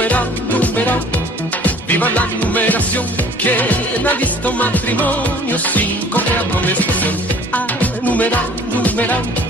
numeral, numeral. Viva la numeración, ¿quién ha visto matrimonio sin correa con estación? Ah, numeral, numeral.